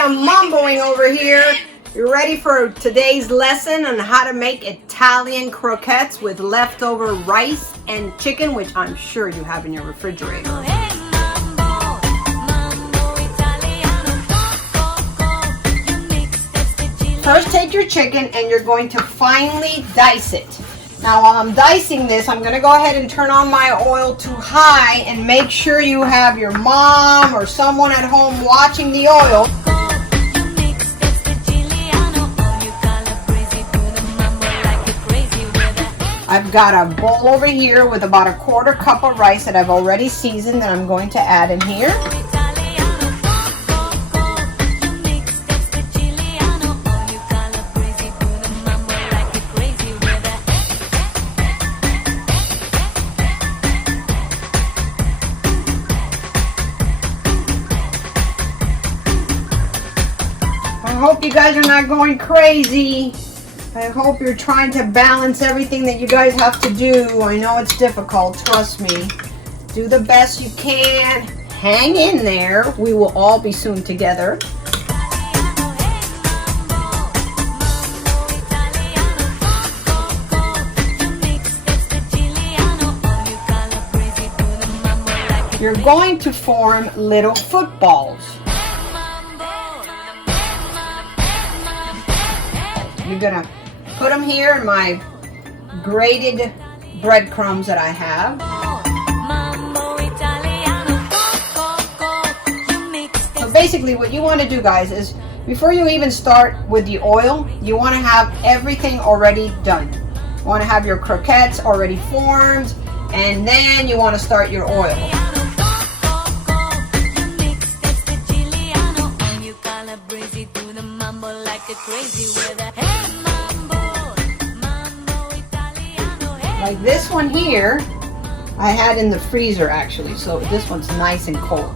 I'm mumboing over here. You ready for today's lesson on how to make Italian croquettes with leftover rice and chicken, which I'm sure you have in your refrigerator. First, take your chicken and you're going to finely dice it. Now, while I'm dicing this, I'm going to go ahead and turn on my oil to high and make sure you have your mom or someone at home watching the oil. I've got a bowl over here with about a 1/4 cup of rice that I've already seasoned that I'm going to add in here. I hope you guys are not going crazy. I hope you're trying to balance everything that you guys have to do. I know it's difficult, trust me. Do the best you can. Hang in there. We will all be soon together. You're going to form little footballs. You're gonna put them here in my grated breadcrumbs that I have. So basically what you want to do, guys, is before you even start with the oil, you want to have everything already done. You want to have your croquettes already formed, and then you want to start your oil. Like this one here, I had in the freezer actually, so this one's nice and cold.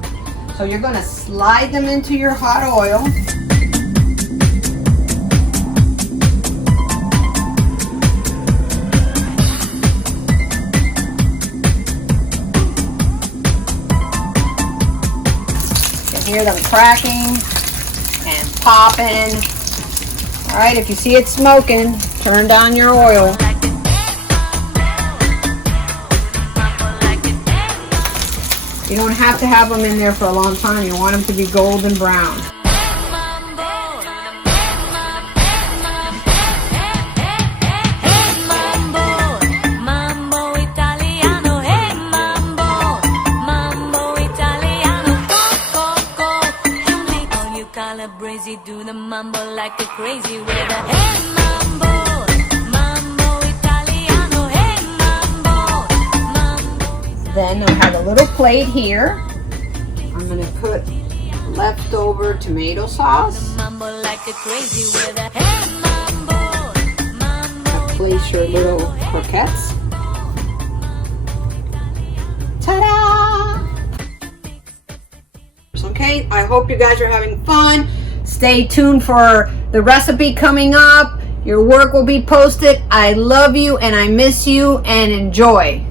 So you're going to slide them into your hot oil. You can hear them cracking and popping. All right, if you see it smoking, turn down your oil. You don't have to have them in there for a long time. You want them to be golden brown. Do the mambo like a crazy with a hey mambo, mambo Italiano, hey mambo, mambo. Then I have a little plate here. I'm going to put leftover tomato sauce. Mambo like a crazy with a hey mambo, mambo. Place your little croquettes. Ta-da! Okay, I hope you guys are having fun. Stay tuned for the recipe coming up. Your work will be posted. I love you and I miss you, and enjoy.